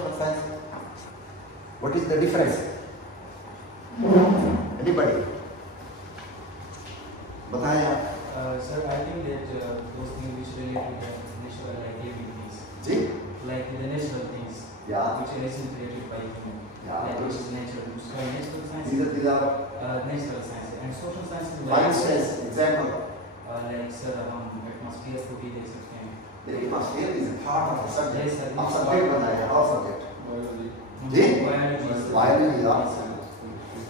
social science? What is the difference? Anybody? बताएं आप. Sir, I think that those things which relate to the natural like living things. Ji? Like the natural things. Yeah. Which are essentially created by human. Yeah. Like which is natural. So natural science. These are Natural science and social science is for instance, example. like sir, atmosphere को भी देख सकते हैं. The atmosphere is a part of the subject. Yes, sir. आप subject बनाए और subject. जी? Biology. Biology, yeah. Yes, sir.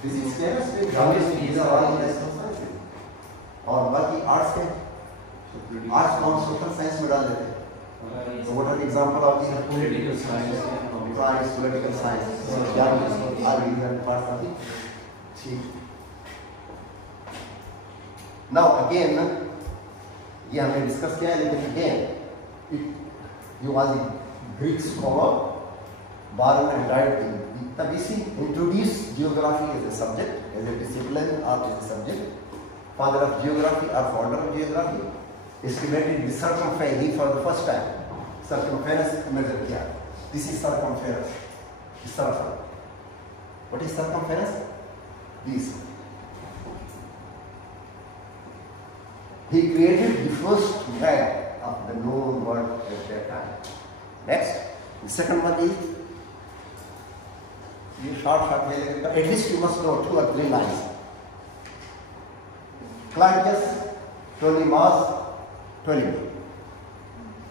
Physics, chemistry, geography, these are all natural sciences. और बाकी arts के arts को हम social science में डाल देते हैं. Yes. So what are the example of these? Political science. Science, political science, geography, are these are parts of it? ठीक. Now again, ये हमने discuss किया है, लेकिन again, he was a Greek scholar, born and died in Tabisi, introduced geography as a subject, as a discipline or as a subject. Father of geography or founder of geography, estimated the circumference for the first time. Circumference measure किया. This is circumference. Circle. What is circumference? This. He created the first map of the known world at that time. Next, the second one is, you short है, at least you must know 2 or 3 lines. Claudius Ptolemy's Ptolemy.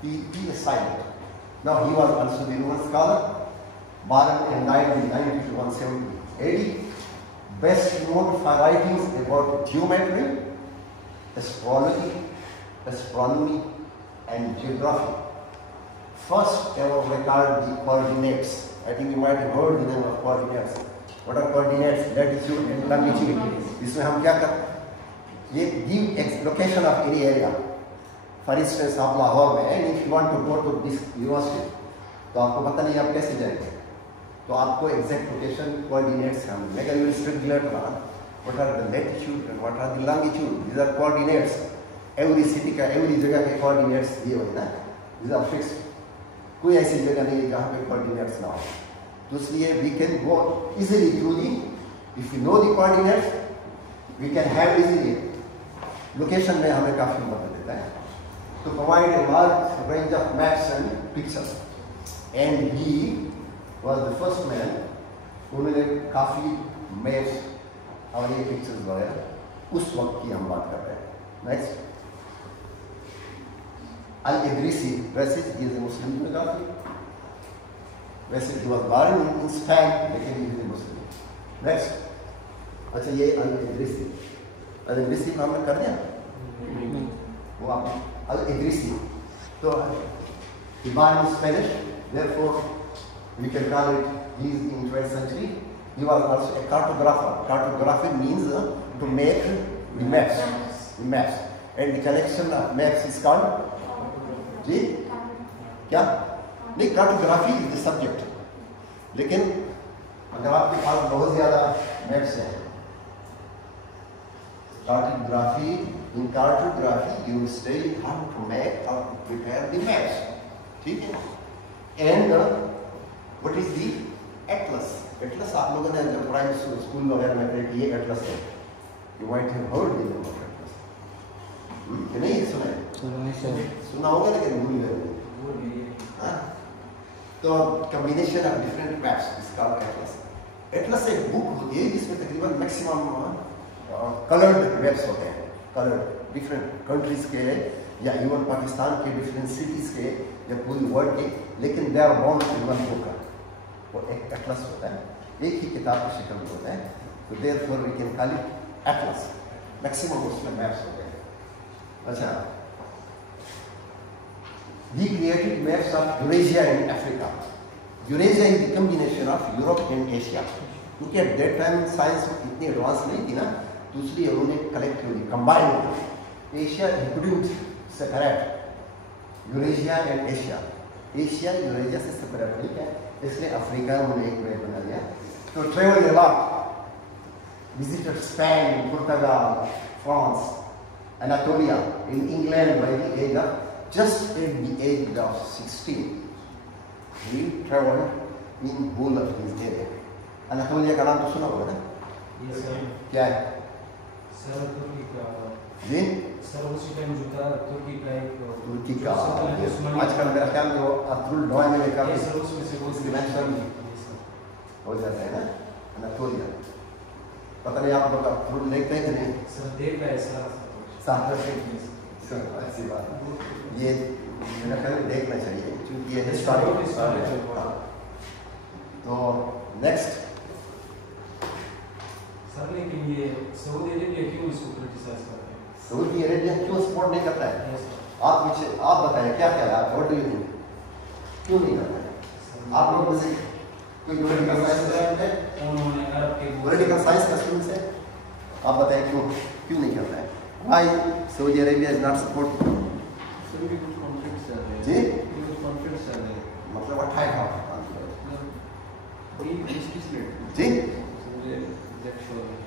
He is silent. Now he was also the Roman scholar, born and died in 90 to 170 AD. Best known for writings about geometry, astrology, astronomy, and geography. First ever record the coordinates. I think you might have heard the name of coordinates. What are coordinates? Latitude and longitude. इसमें हम क्या करते हैं? ये give location of any area. For instance, आप लाहौर में हैं, if you want to go to this university, तो आपको पता नहीं आप कैसे जाएंगे. तो आपको exact location coordinates हम लेकिन you will speculate on what are the latitude and what are the longitude. These are coordinates. Every city का every जगह के coordinates दिए हुए ना. These are fixed. कोई ऐसी जगह नहीं है जहाँ पे coordinates ना हो. तो इसलिए we can go easily through the, if we know the coordinates, we can have easily location में हमें काफी मदद देता है. To provide a large range of maps and pictures, and he was the first man उन्होंने काफी maps और ये pictures वगैरह उस वक्त की हम बात कर रहे हैं. Next, Al-Idrisi, वैसे he is a Muslim geography. वैसे he was born in Spain, लेकिन he is a Muslim. Next, अच्छा ये Al-Idrisi को हमने कर दिया. वो आप Al-Idrisi. So he born in Spanish, therefore we can call it he is in 12th century. He was also a cartographer. Cartography means to make the maps. The maps. And the collection of maps is called जी क्या? नहीं, cartography is the subject. लेकिन अगर आपके पास बहुत ज़्यादा maps हैं, cartography, in cartography you study how to make or prepare the maps. ठीक है? And what is the atlas? Atlas आप लोगों ने जब प्राइमरी स्कूल वगैरह में पढ़े ये atlas है. You might have heard the name of atlas. नहीं सुना है? सुना होगा लेकिन भूल गए. हाँ? तो combination of different maps is called atlas. Atlas एक book होती है जिसमें तकरीबन maximum colored maps होते हैं. Colored different countries के या even पाकिस्तान के different cities के या पूरी world के, लेकिन they are bound in one book. वो एक atlas होता है, एक ही किताब की शक्ल में होता है. So therefore we can call it atlas. Maximum उसमें maps होते हैं. अच्छा, he created maps of Eurasia and Africa. Eurasia is the combination of Europe and Asia. क्योंकि at that time science इतनी advanced नहीं थी ना, तो इसलिए उन्होंने collectively combined Asia he couldn't separate Eurasia and Asia. Asia Eurasia से separate नहीं है, इसलिए अफ्रीका उन्होंने एक में बना दिया. तो traveled a lot, visited Spain, Portugal, France, Anatolia, in England by the age of just at the age of 16. He traveled in whole of his area. Anatolia का नाम तो सुना होगा ना? Yes, sir. क्या है? सर तुर्की का जी? सर उसी टाइम जो था तुर्की का एक तुर्की का जो दुश्मनी- आजकल मेरा ख्याल जो अब्दुल नॉय में का Yes, sir, उसमें से वो dimension Yes, sir. हो जाता है ना अनातोलिया। पता नहीं आप लोग अब्दुल देखते हैं कि नहीं? सर देख रहा है सर साथ में अच्छी बात है। ये मेरा ख्याल देखना चाहिए क्योंकि ये हिस्टोरिक है। तो नेक्स्ट सर लेकिन ये सऊदी अरेबिया क्यों इसको क्रिटिसाइज करते हैं? सऊदी अरेबिया क्यों सपोर्ट नहीं करता है? Yes, sir. आप मुझे आप बताएं क्या क्या है आप व्हाट डू यू थिंक क्यों नहीं करता है? आप लोग में से कोई पॉलिटिकल साइंस स्टूडेंट है? उन्होंने अरब के पॉलिटिकल साइंस का स्टूडेंट है? आप बताएं क्यों नहीं करता है? Why Saudi Arabia is not support? सभी कुछ कॉन्फ्लिक्ट्स चल रहे हैं। जी? कुछ कॉन्फ्लिक्ट्स चल रहे हैं। मतलब 28 ये इसकी स्प्लिट जी? मुझे एग्जैक्ट श्योर है।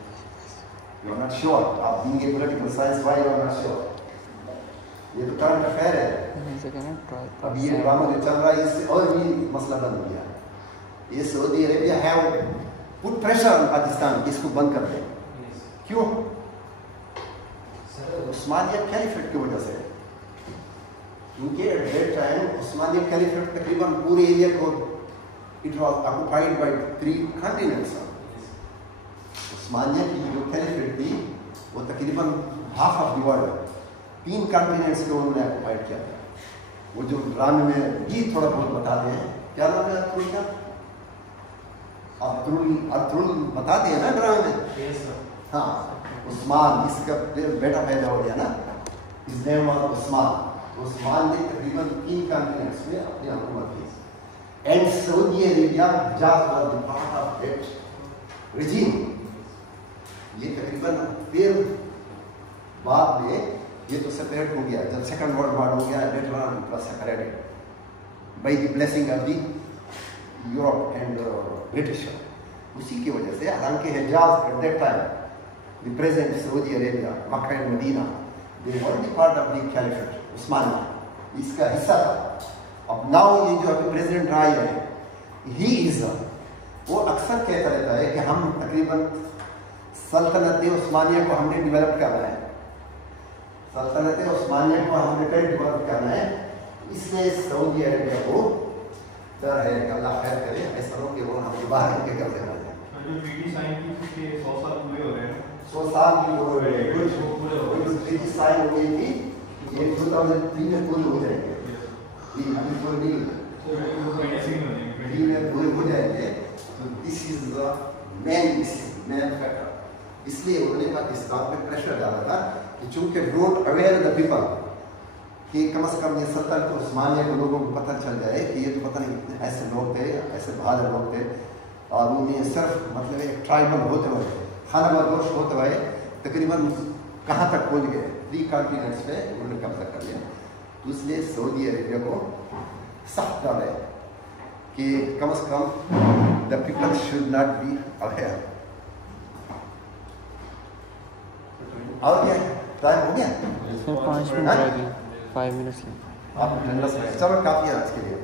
यू आर नॉट श्योर आप being a political science why you are not sure? ये तो करंट अफेयर है। अब ये ड्रामा जो चल रहा है इससे और भी मसला बन गया। ये Saudi Arabia have put pressure on Pakistan इसको बंद कर दें। Yes. क्यों? सर उस्मानिया कैलिफेट की वजह से। क्योंकि एट दैट टाइम उस्मानिया कैलिफेट तकरीबन पूरे एरिया को it was occupied by 3 continents. उस्मानिया की जो कैलिफेट थी वो तकरीबन half of the world 3 continents को उन्होंने ऑक्युपाइड किया था। वो जो ड्रामे में भी थोड़ा बहुत बताते हैं क्या नाम है अब्दुल का? अब्दुल बताते हैं ना ड्रामे में। Yes, sir. हाँ उस्मान इसका बेटा पैदा हो गया ना इस नेम वाज उस्मान ने तकरीबन 3 कॉन्टिनेंट्स में अपनी हुकूमत की and Saudi Arabia Hejaz was the part of that regime. ये तकरीबन फिर बाद में ये तो सेपरेट हो गया जब सेकंड वर्ल्ड वॉर हो गया later on it was separated by the blessing of the Europe and British. उसी की वजह से हालांकि Hejaz at that time the present Saudi Arabia, Makkah and Medina, they were the part of the Caliphate, Uthmania, इसका हिस्सा था। अब नाउ ये जो अभी प्रेसिडेंट रहा है, he is वो अक्सर कहता रहता है कि हम तकरीबन सल्तनत उस्मानिया को हमने डेवलप करना है, सल्तनत उस्मानिया को हमने कल डेवलप करना है, इसलिए सऊदी अरेबिया को डर है कि अल्लाह खैर करे ऐसा हो कि वो हम बाहर के कर देना है। जो ट्रीटी साइन की थी कि 100 साल पूरे हो रहे हैं। 100 साल की हो रहे हैं कुछ ट्रीटी साइन हो गई थी ये 2003 में पूरी हो जाएंगे। ये अभी पूरी नहीं पूरे हो जाएंगे तो this is the main factor. इसलिए उन्होंने पाकिस्तान पे प्रेशर डाला था कि चूंकि डोंट अवेयर द पीपल कि कम से कम ये सल्तनत उस्मानिया के लोगों को पता चल जाए कि ये तो पता नहीं ऐसे लोग थे ऐसे बहादुर लोग थे और उन्हें सिर्फ मतलब एक ट्राइबल होते हुए खाना बदोश होते हुए तकरीबन कहाँ तक पहुँच गए 3 कॉन्टिनेंट्स पे उन्होंने कब्जा कर लिया। तो इसलिए सऊदी अरेबिया को सख्त डर है कि कम से come the people should not be aware. और क्या टाइम हो गया? 5 मिनट रह गए 5 मिनट्स। आप चलो काफ़ी है आज के लिए।